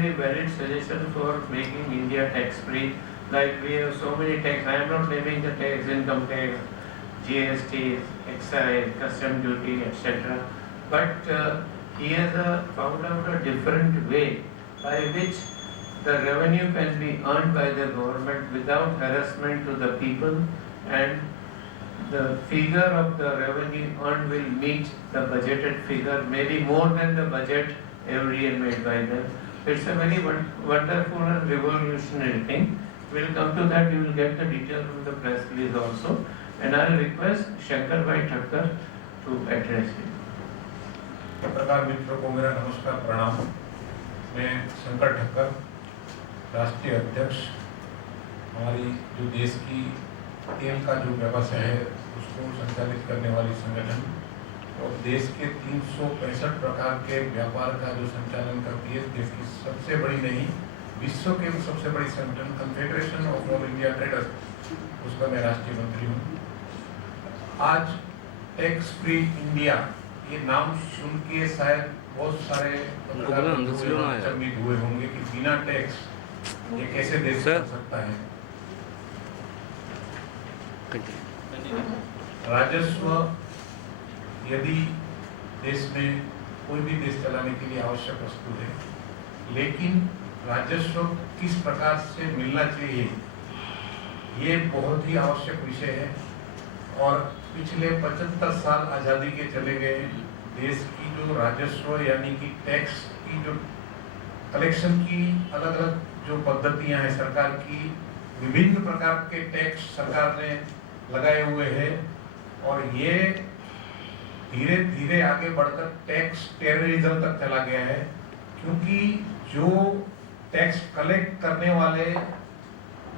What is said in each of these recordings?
very valid suggestion for making India tax free. Like we have so many tax. I am not naming the tax, income tax, GST, excise, custom duty, etc. But he has found out a different way by which the revenue can be earned by the government without harassment to the people, and the figure of the revenue earned will meet the budgeted figure, maybe more than the budget every year made by them. It's a very wonderful and revolutionary thing. We'll come to that. You will get the details from the press release also. And I'll request Shankar Bhai Thakkar to address it. पत्रकार मित्रों को मेरा नमस्कार प्रणाम। मैं शंकर ठक्कर, राष्ट्रीय अध्यक्ष, हमारी जो देश की तेल का जो व्यवसाय है उसको संचालित करने वाली संगठन और देश के 365 प्रकार के व्यापार का जो संचालन करती है, देश की सबसे बड़ी नहीं विश्व के सबसे बड़ी संगठन confederation of all India traders, उसका मैं राष्ट्रीय मंत्री हूँ। आज टैक्स फ्री इंडिया ये नाम सुन के शायद बहुत सारे चंबित हुए होंगे कि बिना टैक्स ये कैसे देश चल सकता है। राजस्व यदि देश में कोई भी देश चलाने के लिए आवश्यक वस्तु है, लेकिन राजस्व किस प्रकार से मिलना चाहिए ये बहुत ही आवश्यक विषय है। और पिछले 75 साल आज़ादी के चले गए देश की जो राजस्व यानी कि टैक्स की जो कलेक्शन की अलग अलग जो पद्धतियां हैं, सरकार की विभिन्न प्रकार के टैक्स सरकार ने लगाए हुए हैं और ये धीरे धीरे आगे बढ़कर टैक्स टेररिज्म तक चला गया है, क्योंकि जो टैक्स कलेक्ट करने वाले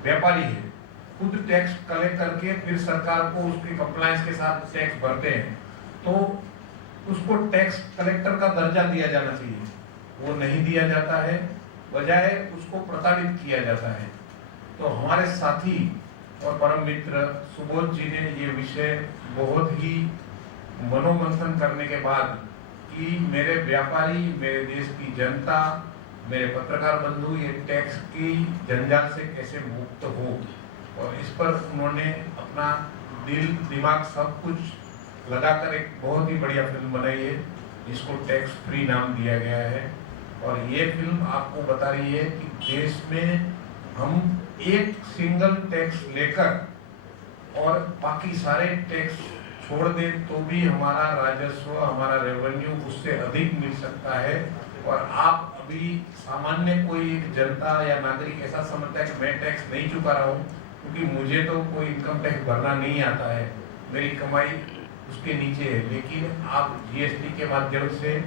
व्यापारी हैं खुद टैक्स कलेक्ट करके फिर सरकार को उसकी कंप्लायंस के साथ टैक्स भरते हैं, तो उसको टैक्स कलेक्टर का दर्जा दिया जाना चाहिए, वो नहीं दिया जाता है, बजाय उसको प्रताड़ित किया जाता है। तो हमारे साथी और परम मित्र सुबोध जी ने ये विषय बहुत ही मनोमंथन करने के बाद कि मेरे व्यापारी, मेरे देश की जनता, मेरे पत्रकार बंधु ये टैक्स की जंजाल से कैसे मुक्त हो, और इस पर उन्होंने अपना दिल दिमाग सब कुछ लगाकर एक बहुत ही बढ़िया फिल्म बनाई है, जिसको टैक्स फ्री नाम दिया गया है। और ये फिल्म आपको बता रही है कि देश में हम एक सिंगल टैक्स लेकर और बाकी सारे टैक्स छोड़ दें तो भी हमारा राजस्व, हमारा रेवेन्यू उससे अधिक मिल सकता है। और आप अभी सामान्य कोई जनता या नागरिक ऐसा समझता है कि मैं टैक्स नहीं चुका रहा हूँ क्योंकि मुझे तो कोई इनकम टैक्स भरना नहीं आता है, मेरी कमाई उसके नीचे है। लेकिन आप जीएसटी के माध्यम से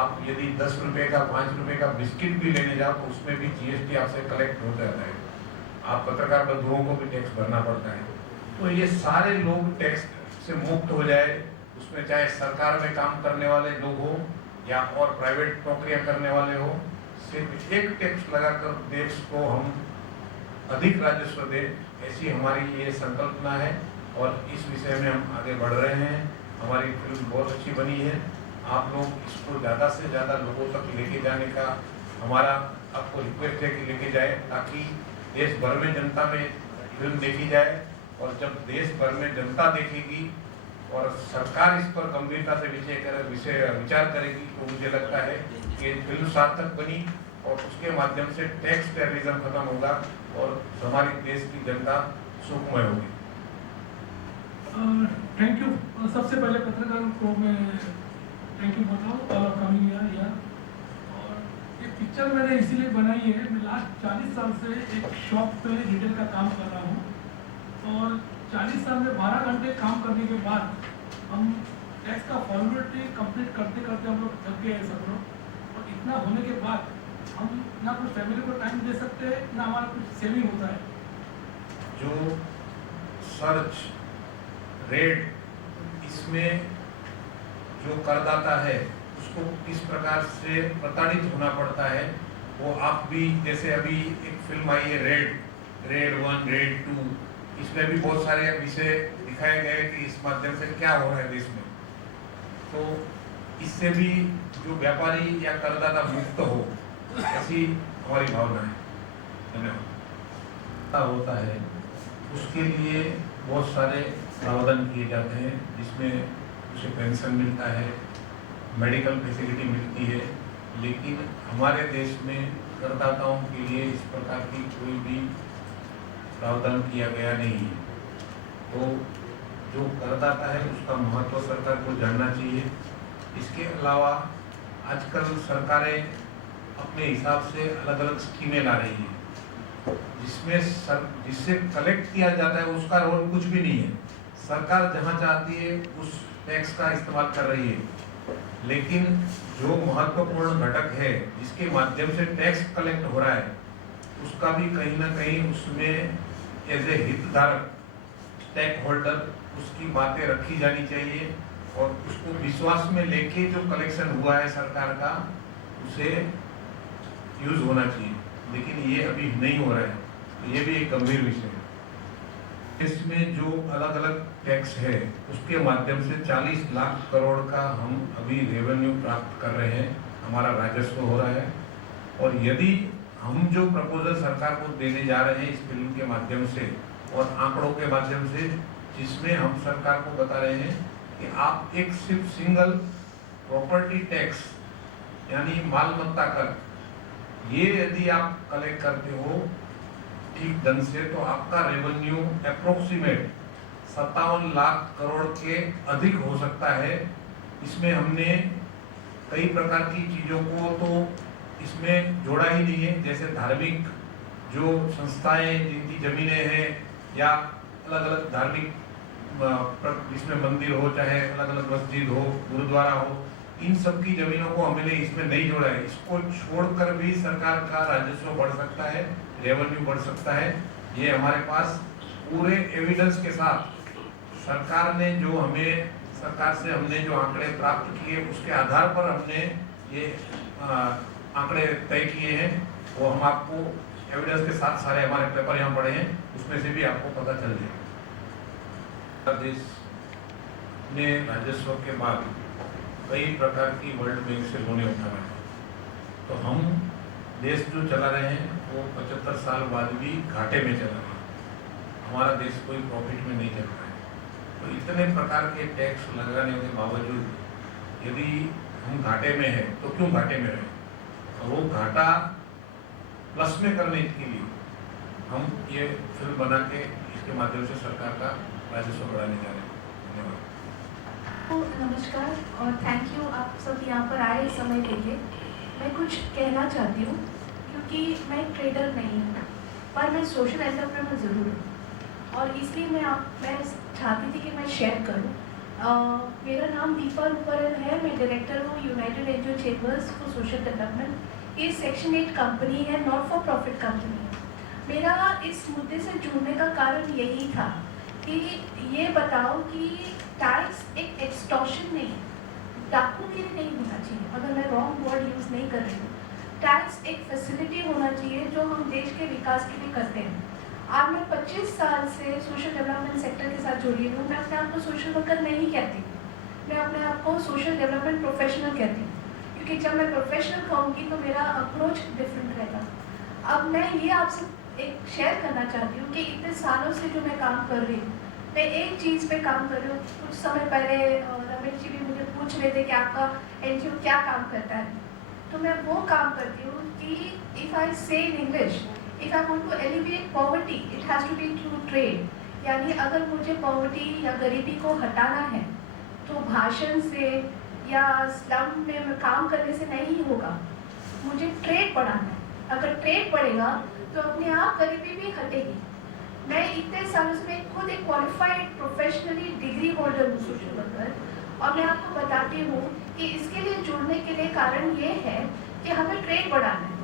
आप यदि 10 रुपए का 5 रुपए का बिस्किट भी लेने जाओ तो उसमें भी जीएसटी आपसे कलेक्ट होता रहता है। आप पत्रकार बंधुओं को भी टैक्स भरना पड़ता है। तो ये सारे लोग टैक्स से मुक्त हो जाए, उसमें चाहे सरकार में काम करने वाले लोग हो या और प्राइवेट नौकरियां करने वाले हो, सिर्फ एक टैक्स लगाकर देश को हम अधिक राजस्व दें, ऐसी हमारी ये संकल्पना है। और इस विषय में हम आगे बढ़ रहे हैं। हमारी फिल्म बहुत अच्छी बनी है, आप लोग इसको ज़्यादा से ज़्यादा लोगों तक लेके जाने का हमारा आपको रिक्वेस्ट है कि लेके जाए, ताकि देश भर में जनता में फिल्म देखी जाए। और जब देश भर में जनता देखेगी और सरकार इस पर गंभीरता से विचार करेगी तो मुझे लगता है कि फिल्म सार्थक बनी और उसके माध्यम से टैक्स टेररिज्म खत्म होगा और हमारी देश की जनता सुखमय होगी। Thank you. सबसे पहले पत्रकारों को मैं थैंक यू बताऊँ कमिंग हियर। और ये पिक्चर मैंने इसीलिए बनाई है, मैं लास्ट 40 साल से एक शॉप पे रिटेल का काम कर रहा हूँ और 40 साल में 12 घंटे काम करने के बाद हम टैक्स का फॉर्मेलिटी कंप्लीट करते करते हम लोग थक गए सब लोग। और इतना होने के बाद हम ना कुछ फैमिली को टाइम दे सकते हैं, ना हमारा कुछ सेविंग होता है। जो सर्च रेट इसमें जो करदाता है उसको किस प्रकार से प्रताड़ित होना पड़ता है, वो आप भी जैसे अभी एक फिल्म आई है रेड 1, रेड 2, इसमें भी बहुत सारे विषय दिखाए गए कि इस माध्यम से क्या हो रहा है देश में। तो इससे भी जो व्यापारी या करदाता मुक्त हो, ऐसी हमारी भावना है। धन्यवाद। होता है उसके लिए बहुत सारे प्रावधान किए जाते हैं, जिसमें उसे पेंशन मिलता है, मेडिकल फैसिलिटी मिलती है, लेकिन हमारे देश में करदाताओं के लिए इस प्रकार की कोई भी प्रावधान किया गया नहीं है। तो जो करदाता है उसका महत्व सरकार को जानना चाहिए। इसके अलावा आजकल सरकारें अपने हिसाब से अलग अलग स्कीमें ला रही हैं, जिससे कलेक्ट किया जाता है उसका रोल कुछ भी नहीं है। सरकार जहां चाहती है उस टैक्स का इस्तेमाल कर रही है, लेकिन जो महत्वपूर्ण घटक है जिसके माध्यम से टैक्स कलेक्ट हो रहा है उसका भी कहीं ना कहीं उसमें एज ए हितधारक स्टेक होल्डर उसकी बातें रखी जानी चाहिए और उसको विश्वास में लेके जो कलेक्शन हुआ है सरकार का उसे यूज होना चाहिए, लेकिन ये अभी नहीं हो रहा है। तो ये भी एक गंभीर विषय है। इसमें जो अलग अलग टैक्स है उसके माध्यम से 40 लाख करोड़ का हम अभी रेवेन्यू प्राप्त कर रहे हैं, हमारा राजस्व हो रहा है। और यदि हम जो प्रपोजल सरकार को देने जा रहे हैं इस फिल्म के माध्यम से और आंकड़ों के माध्यम से, जिसमें हम सरकार को बता रहे हैं कि आप एक सिर्फ सिंगल प्रॉपर्टी टैक्स यानी मालमत्ता कर, ये यदि आप कलेक्ट करते हो ठीक ढंग से तो आपका रेवेन्यू अप्रोक्सीमेट 57 लाख करोड़ के अधिक हो सकता है। इसमें हमने कई प्रकार की चीजों को तो इसमें जोड़ा ही नहीं है, जैसे धार्मिक जो संस्थाएं जिनकी जमीनें हैं या अलग अलग धार्मिक जिसमें मंदिर हो, चाहे अलग अलग मस्जिद हो, गुरुद्वारा हो, इन सब की जमीनों को हमने इसमें नहीं जोड़ा है। इसको छोड़कर भी सरकार का राजस्व बढ़ सकता है, रेवेन्यू बढ़ सकता है। ये हमारे पास पूरे एविडेंस के साथ सरकार ने जो हमें सरकार से हमने जो आंकड़े प्राप्त किए उसके आधार पर हमने ये आंकड़े तय किए हैं। वो हम आपको एविडेंस के साथ सारे हमारे पेपर यहाँ पढ़े हैं, उसमें से भी आपको पता चल जाएगा। देश में राजस्व के बाद कई प्रकार की वर्ल्ड बैंक से लोनें उठा रहे हैं, तो हम देश जो चला रहे हैं वो 75 साल बाद भी घाटे में चला रहे हैं। हमारा देश कोई प्रॉफिट में नहीं चल रहा है। तो इतने प्रकार के टैक्स लगाने के बावजूद यदि हम घाटे में हैं तो क्यों घाटे में रहें? और वो घाटा प्लस में करने के लिए हम ये फिल्म बना के इसके माध्यम से सरकार का राजस्व बढ़ाने जा रहे हैं। धन्यवाद। नमस्कार और थैंक यू, आप सब यहाँ पर आए समय देके। मैं कुछ कहना चाहती हूँ क्योंकि मैं ट्रेडर नहीं हूँ पर मैं सोशल एंटरप्रेन्योर ज़रूर हूँ और इसलिए मैं चाहती थी कि मैं शेयर करूँ। मेरा नाम दीपा रूपरल है, मैं डायरेक्टर हूँ United NGO chambers for social development. ये सेक्शन 8 कंपनी है, नॉट फॉर प्रॉफिट कंपनी है। मेरा इस मुद्दे से जुड़ने का कारण यही था कि ये बताओ कि टैक्स एक एक्सटॉर्शन नहीं है, डाकू के लिए नहीं होना चाहिए। अगर मैं रॉन्ग वर्ड यूज़ नहीं कर रही हूँ, टैक्स एक फैसिलिटी होना चाहिए जो हम देश के विकास के लिए करते हैं। आज मैं 25 साल से सोशल डेवलपमेंट सेक्टर के साथ जुड़ी हूँ। मैं अपने आप को सोशल वर्कर नहीं कहती, मैं अपने आप को सोशल डेवलपमेंट प्रोफेशनल कहती हूँ, क्योंकि जब मैं प्रोफेशनल कहूँगी तो मेरा अप्रोच डिफरेंट रहेगा। अब मैं ये आपसे एक शेयर करना चाहती हूँ कि इतने सालों से जो मैं काम कर रही हूँ, मैं एक चीज़ पे काम कर रही हूँ। कुछ समय पहले रमेश जी भी मुझे पूछ रहे थे कि आपका एनजीओ क्या काम करता है, तो मैं वो काम करती हूँ कि if I say in English, if I want to alleviate poverty it has to be through trade. यानी अगर मुझे पॉवर्टी या गरीबी को हटाना है तो भाषण से या स्लम में काम करने से नहीं होगा, मुझे ट्रेड बढ़ाना है। अगर ट्रेड बढ़ेगा तो अपने आप गरीबी भी हटेगी। मैं इतने सालों से मैं खुद एक क्वालिफाइड प्रोफेशनली डिग्री होल्डर हूँ सोशल वर्कर, और मैं आपको बताती हूँ कि इसके लिए जुड़ने के लिए कारण ये है कि हमें ट्रेड बढ़ाना है।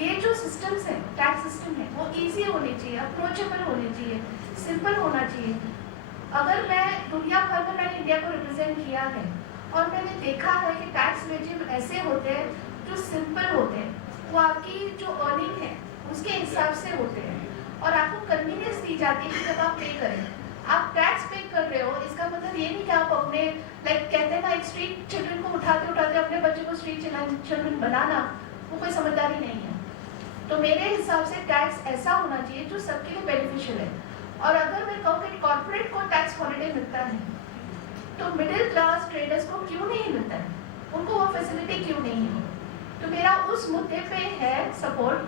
ये जो सिस्टम्स है, टैक्स सिस्टम है, वो इजी होने चाहिए, अप्रोचेबल होने चाहिए, सिंपल होना चाहिए। अगर मैं दुनिया भर में मैंने इंडिया को रिप्रेजेंट किया है और मैंने देखा है कि टैक्स रेजिम ऐसे होते हैं जो सिंपल होते हैं, वो आपकी जो अर्निंग है उसके हिसाब से होते हैं और आपको कन्वीनियंस दी जाती है कि जब आप पे करें। आप टैक्स पे कर रहे हो, इसका मतलब ये नहीं कि आप अपने कहते हैं ना, एक स्ट्रीट चिल्ड्रन को उठाते उठाते अपने बच्चे को स्ट्रीट चिल्ड्रन बनाना, वो कोई समझदारी नहीं है। तो मेरे हिसाब से टैक्स ऐसा होना चाहिए जो सबके लिए बेनिफिशियल है। और अगर मैं कहूँ कि कॉर्पोरेट को टैक्स हॉलिडे मिलता है तो मिडिल क्लास ट्रेडर्स को क्यों नहीं मिलता है, उनको वो फैसिलिटी क्यों नहीं है? तो मेरा उस मुद्दे पे है सपोर्ट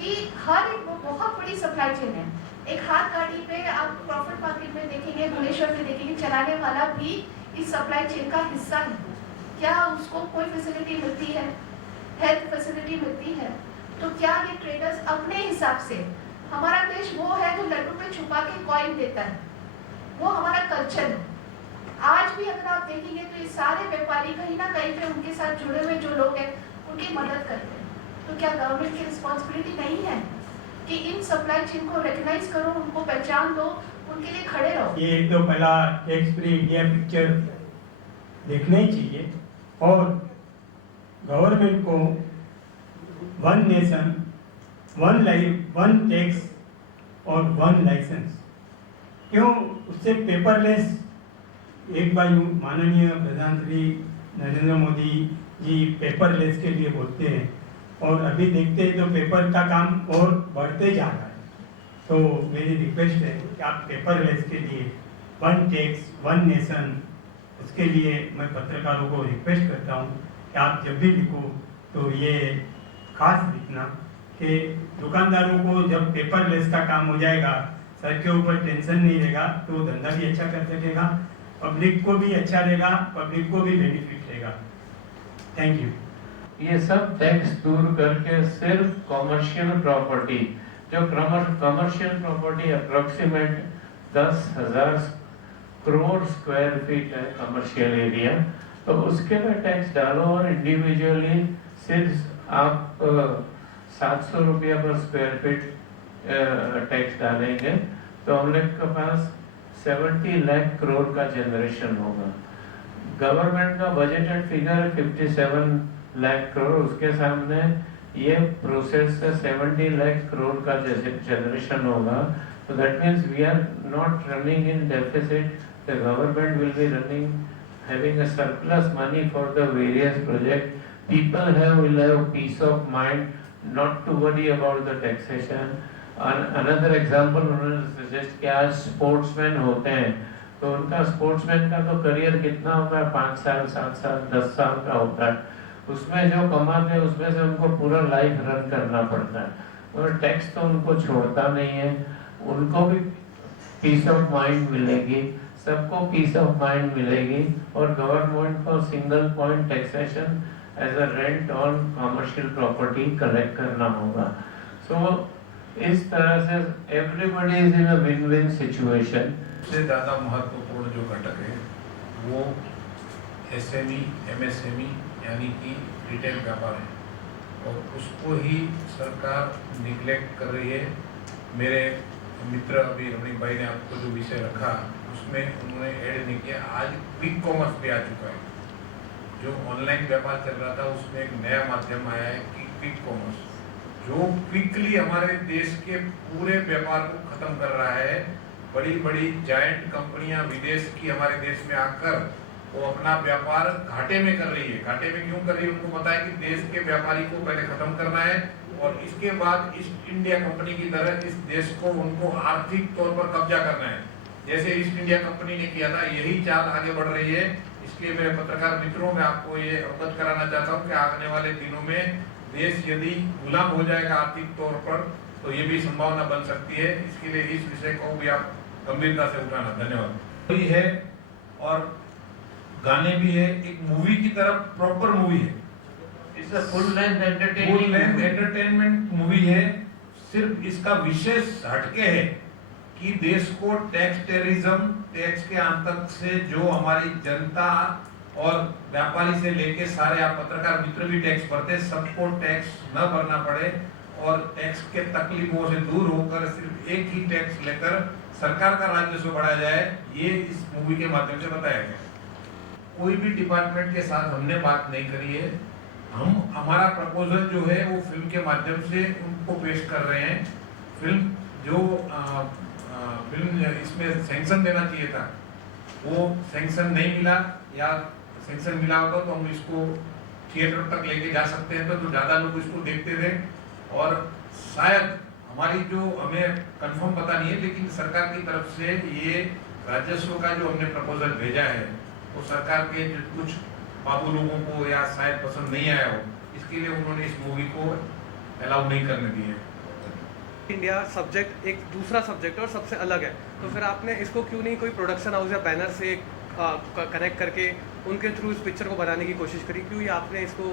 कि हर एक बहुत बड़ी सप्लाई चेन है। एक हाथ गाड़ी पे आप प्रॉफिट मार्केट में देखेंगे, भुवनेश्वर में देखेंगे, चलाने वाला भी इस सप्लाई चेन का हिस्सा है। क्या उसको कोई फैसिलिटी मिलती है, हेल्थ फैसिलिटी मिलती है? तो क्या ये ट्रेडर्स अपने हिसाब से, हमारा देश वो है जो लड्डू पे छुपा के कॉइन देता है, वो हमारा कल्चर है। आज भी अगर आप देखेंगे तो ये सारे व्यापारी कहीं ना कहीं पे उनके साथ जुड़े हुए जो लोग हैं उनकी मदद करते हैं। तो क्या गवर्नमेंट की रिस्पॉन्सिबिलिटी नहीं है कि इन सप्लाई चेन को रिकग्नाइज करो, उनको पहचान दो, उनके लिए खड़े रहो? ये एक तो पहला टैक्स फ्री इंडिया पिक्चर देखना ही चाहिए और गवर्नमेंट को one nation one life one tax और वन लाइसेंस, क्यों उससे पेपरलेस, एक बार माननीय प्रधानमंत्री नरेंद्र मोदी जी पेपरलेस के लिए बोलते हैं और अभी देखते हैं तो पेपर का काम और बढ़ते जा रहा है। तो मेरी रिक्वेस्ट है कि आप पेपरलेस के लिए वन टैक्स वन नेशन, उसके लिए मैं पत्रकारों को रिक्वेस्ट करता हूँ कि आप जब भी लिखो तो ये खास लिखना कि दुकानदारों को जब पेपरलेस का काम हो जाएगा, सर के ऊपर टेंशन नहीं रहेगा तो धंधा भी अच्छा कर सकेगा, पब्लिक को भी अच्छा रहेगा, पब्लिक को भी बेनिफिट रहेगा। Thank you. ये सब टैक्स दूर करके सिर्फ कॉमर्शियल प्रॉपर्टी, जो commercial property approximate 10,000 crore square feet है कमर्शियल एरिया, तो उसके में टैक्स डालो और इंडिविजुअली सिर्फ आप 700 रुपया पर स्क्वायर फीट टैक्स डालेंगे तो हम लोग के पास 70 लाख करोड़ का जनरेशन होगा। गवर्नमेंट का बजटेड फिगर 57 लाख करोड़, उसके सामने ये प्रोसेस से 70 लाख करोड़ का जनरेशन होगा। तो that means we are not running in deficit, the government will be running having a surplus money for the various projects. People will have peace of mind not to worry about the taxation. Another example उन्होंने suggest किया, sportsman होते हैं तो उनका sportsman का तो career कितना होता है, 5 साल 7 साल 10 साल का होता है, उसमें जो कमाते हैं उसमें से उनको पूरा लाइफ रन करना पड़ता है और टैक्स तो उनको छोड़ता नहीं है। उनको भी पीस ऑफ माइंड मिलेगी, सबको पीस ऑफ माइंड मिलेगी और गवर्नमेंट को single point taxation as a rent on commercial property collect करना होगा। सो इस तरह से everybody is in a win win situation. सबसे ज़्यादा महत्वपूर्ण जो घटक है वो एसएमई एमएसएमई यानी कि रिटेल व्यापार है और उसको ही सरकार निगलेक्ट कर रही है। मेरे मित्र अभी रमणीक भाई ने आपको जो विषय रखा उसमें उन्होंने ऐड नहीं किया, आज क्विक कॉमर्स भी आ चुका है। जो ऑनलाइन व्यापार चल रहा था उसमें एक नया माध्यम आया है कि क्विक कॉमर्स, जो क्विकली हमारे देश के पूरे व्यापार को खत्म कर रहा है। बड़ी बड़ी जायंट कंपनियां विदेश की हमारे देश में आकर वो अपना व्यापार घाटे में कर रही है। घाटे में क्यों कर रही है? उनको पता है कि देश के व्यापारी को पहले खत्म करना है और इसके बाद ईस्ट इंडिया कंपनी की तरह इस देश को उनको आर्थिक तौर पर कब्जा करना है, जैसे ईस्ट इंडिया कंपनी ने किया था। यही चाल आगे बढ़ रही है। इसलिए मेरे पत्रकार मित्रों में आपको ये अवगत कराना चाहता हूँ कि आने वाले दिनों में देश यदि गुलाम हो जाएगा आर्थिक तौर पर तो ये भी संभावना बन सकती है। इसके लिए इस विषय को भी आप गंभीरता से उठाना। धन्यवाद। है और गाने भी है, एक मूवी की तरह प्रॉपर मूवी है, it's a full length entertainment movie है। सिर्फ इसका विशेष हटके है कि देश को टैक्स टेररिज्म, टैक्स के आतंक से जो हमारी जनता और व्यापारी से लेके सारे आप पत्रकार मित्र भी टैक्स भरते, सबको टैक्स न भरना पड़े और टैक्स के तकलीफों से दूर होकर सिर्फ एक ही टैक्स लेकर सरकार का राजस्व बढ़ाया जाए, ये इस मूवी के माध्यम से बताया गया। कोई भी डिपार्टमेंट के साथ हमने बात नहीं करी है। हमारा प्रपोजल जो है वो फिल्म के माध्यम से उनको पेश कर रहे हैं। फिल्म जो फिल्म इसमें सैंक्शन देना चाहिए था वो सैंक्शन नहीं मिला, या सैंक्शन मिला होगा तो हम इसको थिएटर तक लेके जा सकते हैं तो ज़्यादा लोग इसको देखते थे। और शायद हमारी जो हमें कंफर्म पता नहीं है, लेकिन सरकार की तरफ से ये राजस्व का जो हमने प्रपोजल भेजा है वो सरकार के जो कुछ बाबू लोगों को या शायद पसंद नहीं आया हो, इसके लिए उन्होंने इस मूवी को अलाउ नहीं करने दिए। इंडिया सब्जेक्ट एक दूसरा सब्जेक्ट और सबसे अलग है, तो फिर आपने इसको क्यों नहीं कोई प्रोडक्शन हाउस या बैनर से कनेक्ट करके उनके थ्रू इस पिक्चर को बनाने की कोशिश करी? क्यों ये आपने इसको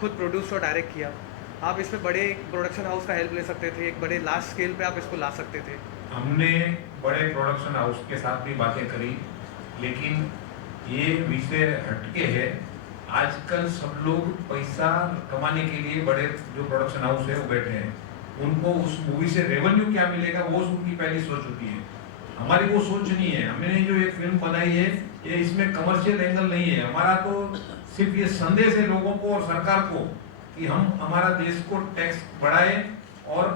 खुद प्रोड्यूस और डायरेक्ट किया? आप इसमें बड़े प्रोडक्शन हाउस का हेल्प ले सकते थे, एक बड़े लार्ज स्केल पे आप इसको ला सकते थे। हमने बड़े प्रोडक्शन हाउस के साथ भी बातें करी, लेकिन ये विषय हटके है। आजकल सब लोग पैसा कमाने के लिए बड़े जो प्रोडक्शन हाउस है वो बैठे हैं, उनको उस मूवी से रेवेन्यू क्या मिलेगा वो उनकी पहली सोच होती है। हमारी वो सोच नहीं है। हमने जो ये फिल्म बनाई है ये इसमें कमर्शियल एंगल नहीं है। हमारा तो सिर्फ ये संदेश है लोगों को और सरकार को कि हम हमारा देश को टैक्स बढ़ाए और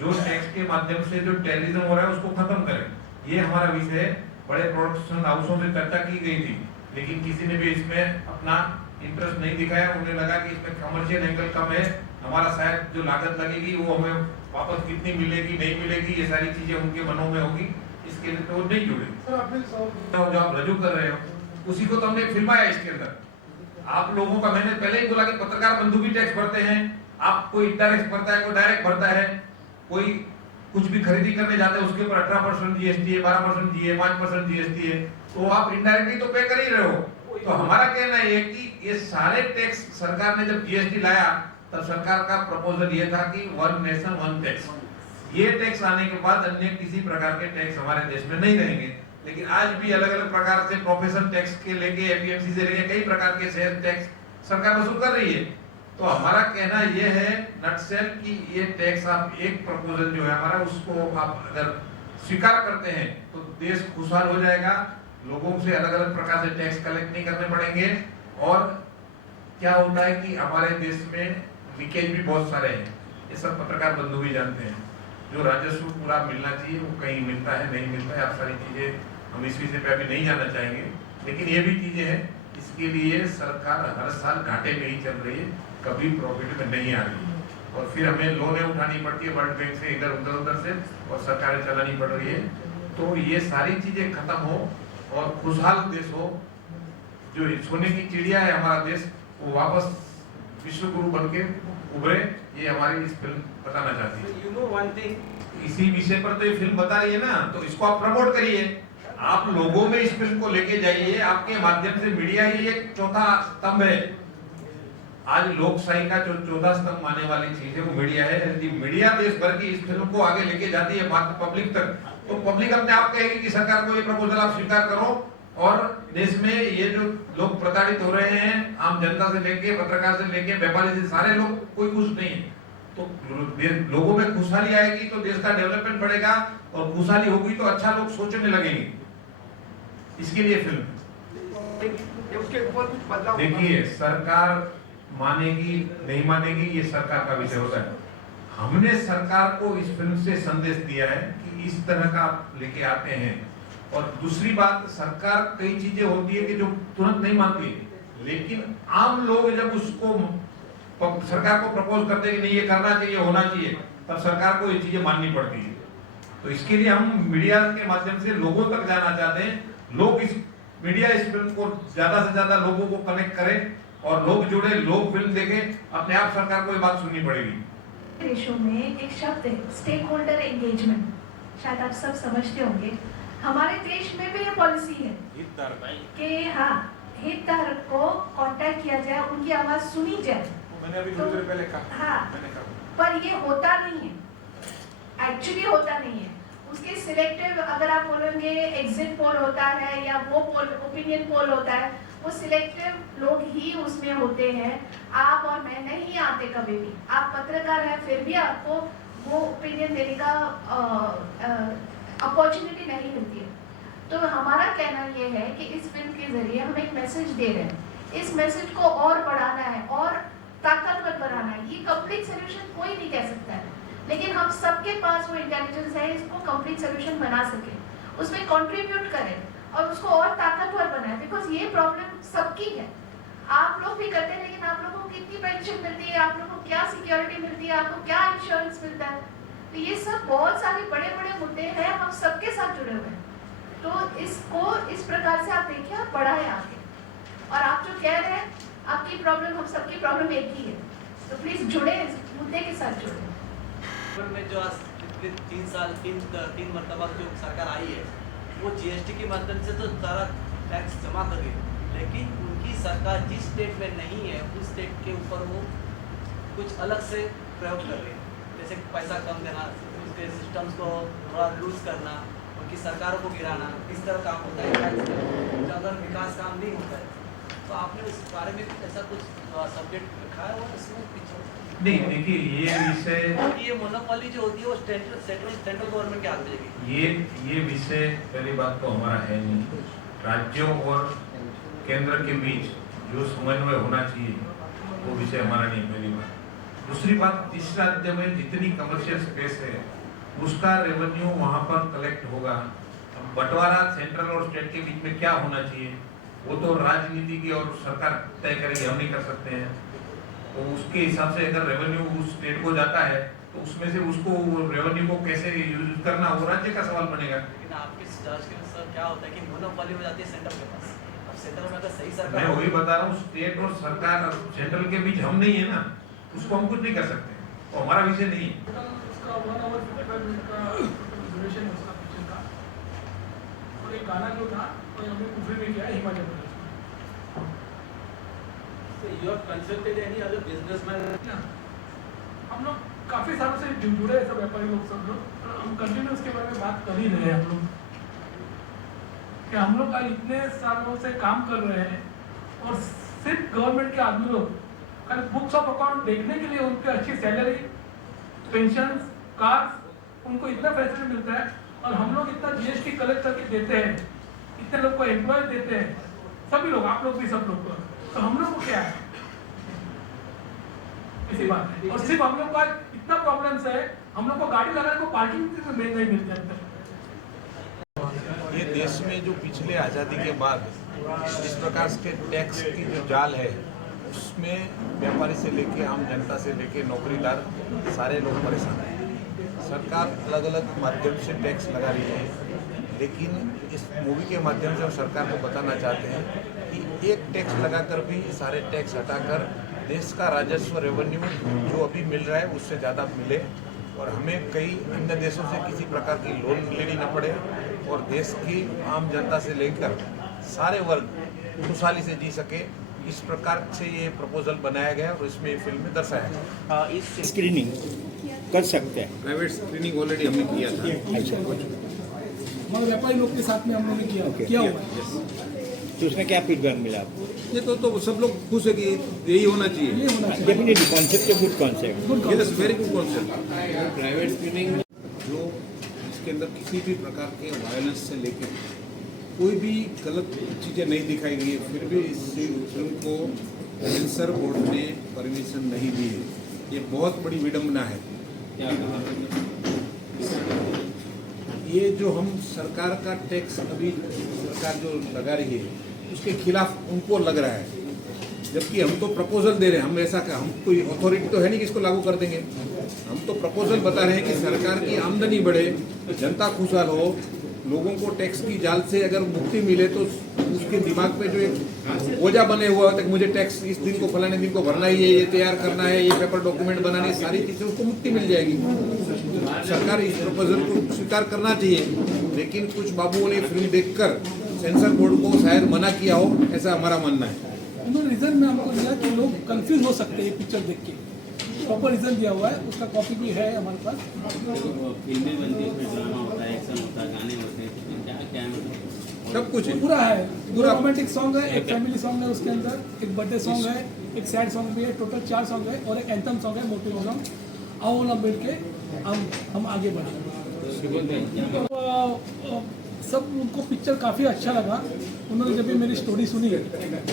जो टैक्स के माध्यम से जो टेररिज्म हो रहा है उसको खत्म करें। ये हमारा विषय है। बड़े प्रोडक्शन हाउसों से चर्चा की गई थी, लेकिन किसी ने भी इसमें अपना इंटरेस्ट नहीं दिखाया। उन्हें लगा कि इसमें कमर्शियल एंगल कम है, हमारा शायद जो लागत लगेगी वो हमें वापस कितनी मिलेगी नहीं मिलेगी ये सारी चीजें उनके मनों में होगी, इसके लिए तो वो नहीं जुड़े। जो आप रजू कर रहे हो उसी को तो हमने फिल्माया इसके अंदर। आप लोगों का मैंने पहले ही बोला कि पत्रकार बंधु भी टैक्स भरते हैं। आप कोई इनडायरेक्ट भरता है, कोई डायरेक्ट भरता है, कोई कुछ भी खरीदी करने जाते हैं उसके ऊपर 18% जीएसटी है, 12% जीए, 5% जीएसटी है, तो आप इनडायरेक्टली तो पे कर ही रहे हो। तो हमारा कहना है कि ये सारे टैक्स सरकार ने जब जीएसटी लाया तब सरकार का प्रपोजल ये था कि वन नेशन वन टैक्स। ये टैक्स आने के बाद अन्य किसी प्रकार के टैक्स हमारे देश में नहीं रहेंगे, लेकिन आज भी अलग अलग प्रकार से प्रोफेशन टैक्स के लेके एपीएमसी से लेके कई प्रकार के सेल्स टैक्स सरकार वसूल कर रही है। तो हमारा कहना ये है नटसेल कि ये टैक्स आप एक प्रपोजल जो है हमारा उसको आप अगर स्वीकार करते हैं तो देश खुशहाल हो जाएगा, लोगों से अलग अलग प्रकार से टैक्स कलेक्ट नहीं करने पड़ेंगे। और क्या होता है कि हमारे देश में लीकेज भी बहुत सारे हैं, ये सब पत्रकार बंधु भी जानते हैं। जो राजस्व पूरा मिलना चाहिए वो कहीं मिलता है नहीं मिलता है, आप सारी चीजें हम इस विषय पे अभी नहीं जाना चाहेंगे, लेकिन ये भी चीजें हैं इसके लिए सरकार हर साल घाटे में ही चल रही है, कभी प्रॉफिट में नहीं आ रही है। और फिर हमें लोनें उठानी पड़ती है वर्ल्ड बैंक से, इधर उधर से, और सरकारें चलानी पड़ रही है। तो ये सारी चीजें खत्म हो और खुशहाल देश हो, जो सोने की चिड़िया है हमारा देश वो वापस विश्व गुरु बन के उभरे, ये हमारी इस फिल्म बताना चाहती है। You know one thing, इसी विषय पर तो ये फिल्म बता रही है ना, तो इसको आप प्रमोट करिए, आप लोगों में इस फिल्म को लेके जाइए। आपके माध्यम से मीडिया ही एक चौथा स्तंभ है। आज लोकशाही का जो चौथा स्तंभ मानने वाली चीज है वो मीडिया है। यदि मीडिया देश भर की इस फिल्म को आगे लेके जाती है पब्लिक तक, तो पब्लिक अपने आप कहेगी कि सरकार को ये प्रपोजल आप स्वीकार करो। और देश में ये जो लोग प्रताड़ित हो रहे हैं, आम जनता से लेके पत्रकार से लेके व्यापारी से, सारे लोग कोई खुश नहीं है। तो लोगों में खुशहाली आएगी तो देश का डेवलपमेंट बढ़ेगा, और खुशहाली होगी तो अच्छा लोग सोचने लगेंगे। इसके लिए फिल्म उसके ऊपर कुछ बदलाव। देखिए, सरकार मानेगी नहीं मानेगी ये सरकार का विषय होता है। हमने सरकार को इस फिल्म से संदेश दिया है कि इस तरह का आप लेके आते हैं। और दूसरी बात, सरकार कई चीजें होती है कि जो तुरंत नहीं मानती, लेकिन आम लोग जब उसको सरकार को प्रपोज करते हैं कि नहीं ये करना चाहिए होना चाहिए, तब सरकार को ये चीजें माननी पड़ती है। तो इसके लिए हम मीडिया के माध्यम से लोगों तक जाना चाहते हैं। लोग मीडिया इस फिल्म को ज्यादा से ज्यादा लोगों को कनेक्ट करें और लोग जुड़े, लोग फिल्म देखें, अपने आप सरकार को ये बात सुननी पड़ेगी। रेशो में एक शब्द है स्टेक होल्डर एंगेजमेंट, शायद आप सब समझते होंगे। हमारे देश में भी ये पॉलिसी है कि हाँ, हितधारक को कांटेक्ट किया जाए, उनकी आवाज सुनी जाए। मैंने अभी तो, थोड़ी देर पहले कहा। हाँ, मैंने कहा पर ये होता नहीं है, एक्चुअली होता नहीं है। उसके सिलेक्टिव, अगर आप बोलेंगे एग्जिट पोल होता है या वो पोल ओपिनियन पोल होता है, वो सिलेक्टिव लोग ही उसमें होते हैं। आप और मैं नहीं आते कभी भी। आप पत्रकार हैं फिर भी आपको वो ओपिनियन देने का अपॉर्चुनिटी नहीं मिलती है। तो हमारा कहना ये है कि इस फिल्म के जरिए हम एक मैसेज दे रहे हैं। इस मैसेज को और बढ़ाना है और ताकतवर बनाना है। ये कंप्लीट सोल्यूशन कोई नहीं कह सकता है, लेकिन हम सबके पास वो इंटेलिजेंस है इसको कंप्लीट सोल्यूशन बना सके, उसमें कंट्रीब्यूट करें और उसको और ताकतवर बनाए। बिकॉज ये प्रॉब्लम सबकी है। आप लोग भी करते हैं, लेकिन आप लोगों को कितनी पेंशन मिलती है, आप लोगों को क्या सिक्योरिटी मिलती है, आपको क्या इंश्योरेंस मिलता है। तो ये सब बहुत सारे बड़े बड़े मुद्दे हैं, हम सबके साथ जुड़े हुए हैं। तो इसको इस प्रकार से आप देखिए, आप बढ़ाएं आगे। और आप जो कह रहे हैं आपकी प्रॉब्लम हम सबकी प्रॉब्लम एक ही है, तो प्लीज जुड़े, इस मुद्दे के साथ जुड़े। में जो आज तीन मरतबा जो सरकार आई है वो जीएसटी के माध्यम से तो सारा टैक्स जमा कर रही है, लेकिन उनकी सरकार जिस स्टेट में नहीं है उस स्टेट के ऊपर वो कुछ अलग से प्रयोग कर रही है, जैसे पैसा कम देना, उसके सिस्टम्स को थोड़ा लूज करना, उनकी सरकारों को गिराना, इस तरह काम होता है टैक्स में। अगर विकास काम नहीं होता है तो आपने उस बारे में ऐसा कुछ सब्जेक्ट रखा है और इसमें पीछे नहीं, देखिए ये विषय, ये मोनोपोली जो होती है वो सेंट्रल गवर्नमेंट के हाथ में जाएगी। ये विषय पहली बात तो हमारा है नहीं। राज्यों और केंद्र के बीच जो समन्वय होना चाहिए वो विषय हमारा नहीं, पहली बात। दूसरी बात, इस राज्य में जितनी कमर्शियल स्पेस है उसका रेवेन्यू वहाँ पर कलेक्ट होगा। अब बंटवारा सेंट्रल और स्टेट के बीच में क्या होना चाहिए वो तो राजनीति की और सरकार तय करेगी, हम नहीं कर सकते हैं। तो उसके हिसाब से अगर रेवेन्यू उस स्टेट को जाता है तो उसमें से उसको रेवेन्यू को कैसे यूज करना वो राज्य का सवाल बनेगा। लेकिन आपके जांच के अनुसार क्या होता है कि मोनोपोली हो जाती है सेंटर के पास। अब सेंटर में अगर सही सरकार, मैं वही बता रहा हूँ, स्टेट और सरकार सेंट्रल के बीच हम नहीं है ना, उसको हम कुछ नहीं कर सकते, तो हमारा विषय नहीं है। उसका 1 आवर 55 मिनट का ड्यूरेशन है उसका पिक्चर का, और एक गाना जो था वो हमने कुफरी में किया है हिमाचल प्रदेश में। You are consulted any other businessman? हम लोग काफी सालों से जुड़े हैं, सब व्यापारी लोग, सब लोग, और हम कंटिन्यू उसके बारे में बात कर ही रहे हैं हम लोग कि हम लोग का इतने सालों से काम कर रहे हैं और सिर्फ गवर्नमेंट के आदमी लोग खाली बुक्स ऑफ अकाउंट देखने के लिए उनकी अच्छी सैलरी, पेंशन, कार्ड, उनको इतना फैसिलिटी मिलता है, और हम लोग इतना जीएसटी कलेक्ट करके देते हैं, इतने लोग को एम्प्लॉय देते हैं, सभी लोग, आप लोग भी, सब लोग को, तो हम लोग को क्या है, इसी बात है। और सिर्फ हम लोग का इतना प्रॉब्लम्स है, हम लोग को गाड़ी लगाने को पार्किंग में नहीं मिलता है। ये देश में जो पिछले आज़ादी के बाद इस प्रकार के टैक्स की जो जाल है उसमें व्यापारी से लेके आम जनता से लेके नौकरीदार सारे लोग परेशान हैं। सरकार अलग अलग माध्यम से टैक्स लगा रही है, लेकिन इस मूवी के माध्यम से हम सरकार को बताना चाहते हैं कि एक टैक्स लगाकर भी सारे टैक्स हटाकर देश का राजस्व रेवेन्यू जो अभी मिल रहा है उससे ज़्यादा मिले, और हमें कई अन्य देशों से किसी प्रकार की लोन लेनी न पड़े, और देश की आम जनता से लेकर सारे वर्ग खुशहाली से जी सके। इस प्रकार से ये प्रपोजल बनाया गया और इसमें फिल्म में दर्शाया गया। इस स्क्रीनिंग कर सकते हैं। प्राइवेट स्क्रीनिंग ऑलरेडी हमने किया था। अच्छा, मगर व्यापारी लोग के साथ में हम लोगों ने किया हुआ है। तो उसमें क्या फीडबैक मिला आपको? ये तो सब लोग खुश है कि यही होना चाहिए। ये होना चाहिए। डेफिनेटली कॉन्सेप्ट है, good concept. Yes, very good concept. Private screening जो इसके अंदर किसी भी प्रकार के वायलेंस से लेकर कोई भी गलत चीज़ें नहीं दिखाई गई है, फिर भी इस फिल्म को सेंसर बोर्ड ने परमिशन नहीं दी है। ये बहुत बड़ी विडम्बना है। ये जो हम सरकार का टैक्स अभी सरकार जो लगा रही है उसके खिलाफ उनको लग रहा है, जबकि हम तो प्रपोजल दे रहे हैं। हम ऐसा हम कोई अथॉरिटी तो है नहीं कि इसको लागू कर देंगे। हम तो प्रपोजल बता रहे हैं कि सरकार की आमदनी बढ़े, जनता खुशहाल हो, लोगों को टैक्स की जाल से अगर मुक्ति मिले तो उसके दिमाग पे जो एक बोझा बने हुआ होता है कि मुझे टैक्स इस दिन को फलाने दिन को भरना ही है, ये तैयार करना है, ये पेपर डॉक्यूमेंट बनाने है, सारी चीज़ें उसको मुक्ति मिल जाएगी। सरकार इस प्रपोजल को स्वीकार करना चाहिए, लेकिन कुछ बाबुओं ने फिल्म देखकर सेंसर बोर्ड को शायद मना किया हो, ऐसा हमारा मानना है। उन्होंने रीजन में हमको दिया कि लोग कंफ्यूज हो सकते हैं पिक्चर देख के, प्रॉपर रीजन दिया हुआ है, उसका कॉपी भी है हमारे पास। फिल्में बनती है, फिर ड्रामा होता है, एक्शन होता है, गाने होते हैं, तो क्या क्या है? सब कुछ है, पूरा है। पूरा रोमांटिक सॉन्ग है, एक फैमिली सॉन्ग है उसके अंदर, एक बर्थडे सॉन्ग है, एक सैड सॉन्ग भी है, टोटल 4 सॉन्ग है, और एक एंथम सॉन्ग है, मोटिव सॉन्ग। आओ ना मिल के हम आगे बढ़ें। सब उनको पिक्चर काफ़ी अच्छा लगा। उन्होंने जब भी मेरी स्टोरी सुनी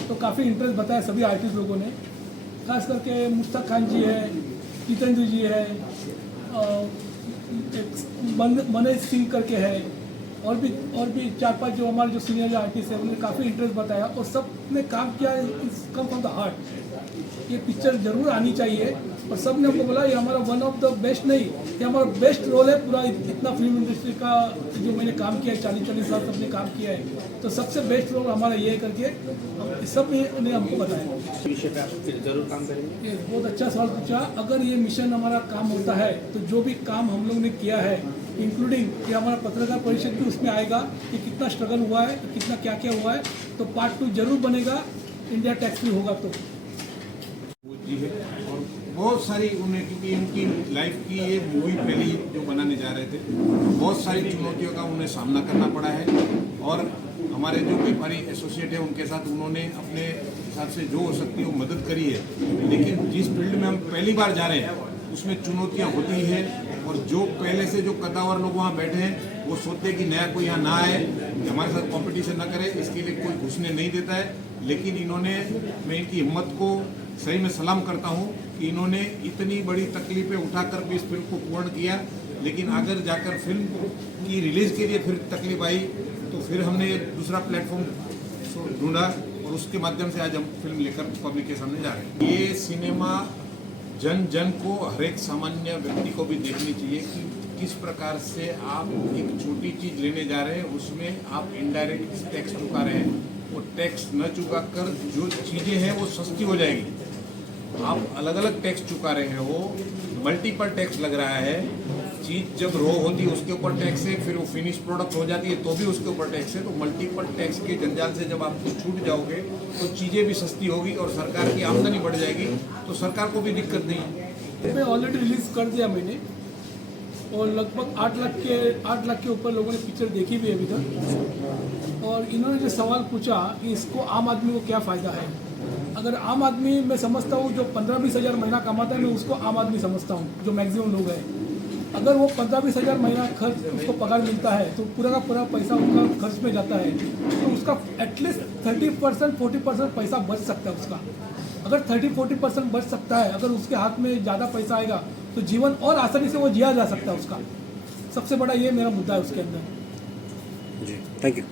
तो काफ़ी इंटरेस्ट बताया सभी आर्टिस्ट लोगों ने, खास करके मुश्ताक खान जी है, जितेंद्र जी है, एक मनोज सिंह करके है, और भी 4-5 जो हमारे जो सीनियर जो आर्टिस्ट है उन्होंने काफ़ी इंटरेस्ट बताया और सब ने काम किया इस कम फ्रॉम द हार्ट। ये पिक्चर जरूर आनी चाहिए और सब ने हमको बोला ये हमारा वन ऑफ द बेस्ट नहीं, ये हमारा बेस्ट रोल है पूरा इतना फिल्म इंडस्ट्री का जो मैंने काम किया है 40-40 साल सबने काम किया है, तो सबसे बेस्ट रोल हमारा ये है करके सब ने हमको बताया। विषय पे आप जरूर काम करेंगे। ये बहुत अच्छा सवाल पूछा। अगर ये मिशन हमारा काम होता है तो जो भी काम हम लोग ने किया है इंक्लूडिंग कि हमारा पत्रकार परिषद भी उसमें आएगा कि कितना स्ट्रगल हुआ है, कितना क्या क्या हुआ है, तो पार्ट 2 जरूर बनेगा। इंडिया टैक्स फ्री होगा तो जी है और बहुत सारी उन्हें, क्योंकि इनकी लाइफ की ये मूवी पहली जो बनाने जा रहे थे, बहुत सारी चुनौतियों का उन्हें सामना करना पड़ा है और हमारे जो व्यापारी एसोसिएट है उनके साथ उन्होंने अपने हिसाब से जो हो सकती है वो मदद करी है। लेकिन जिस फील्ड में हम पहली बार जा रहे हैं उसमें चुनौतियाँ होती है और जो पहले से जो कद्दावर लोग वहाँ बैठे हैं वो सोचते हैं कि नया कोई यहाँ ना आए, हमारे साथ कंपटीशन ना करे, इसके लिए कोई घुसने नहीं देता है। लेकिन इन्होंने, मैं इनकी हिम्मत को सही में सलाम करता हूँ कि इन्होंने इतनी बड़ी तकलीफें उठाकर भी इस फिल्म को पूर्ण किया। लेकिन अगर जाकर फिल्म की रिलीज के लिए फिर तकलीफ आई तो फिर हमने एक दूसरा प्लेटफॉर्म ढूंढा और उसके माध्यम से आज हम फिल्म लेकर पब्लिक के सामने जा रहे हैं। ये सिनेमा जन जन को, हर एक सामान्य व्यक्ति को भी देखनी चाहिए कि किस प्रकार से आप एक छोटी चीज लेने जा रहे हैं उसमें आप इनडायरेक्ट टैक्स चुका रहे हैं। वो टैक्स न चुका कर जो चीज़ें हैं वो सस्ती हो जाएगी। आप अलग अलग टैक्स चुका रहे हो, मल्टीपल टैक्स लग रहा है। चीज़ जब रॉ होती है उसके ऊपर टैक्स है, फिर वो फिनिश प्रोडक्ट हो जाती है तो भी उसके ऊपर टैक्स है। तो मल्टीपल टैक्स के जंजाल से जब आप छूट जाओगे तो चीज़ें भी सस्ती होगी और सरकार की आमदनी बढ़ जाएगी, तो सरकार को भी दिक्कत नहीं है। ऑलरेडी रिलीज कर दिया मैंने और लगभग 8 लाख के ऊपर लोगों ने पिक्चर देखी भी है अभी तक। और इन्होंने जो सवाल पूछा कि इसको आम आदमी को क्या फ़ायदा है, अगर आम आदमी मैं समझता हूँ जो 15-20 हज़ार महीना कमाता है मैं उसको आम आदमी समझता हूँ, जो मैक्सिमम लोग हैं। अगर वो 15-20 हज़ार महीना खर्च उसको पगार मिलता है तो पूरा का पूरा पैसा उनका खर्च में जाता है, तो उसका एटलीस्ट 30% 40% पैसा बच सकता है उसका। अगर 30-40% बच सकता है, अगर उसके हाथ में ज़्यादा पैसा आएगा तो जीवन और आसानी से वो जिया जा सकता है उसका। सबसे बड़ा ये मेरा मुद्दा है उसके अंदर। जी, थैंक यू।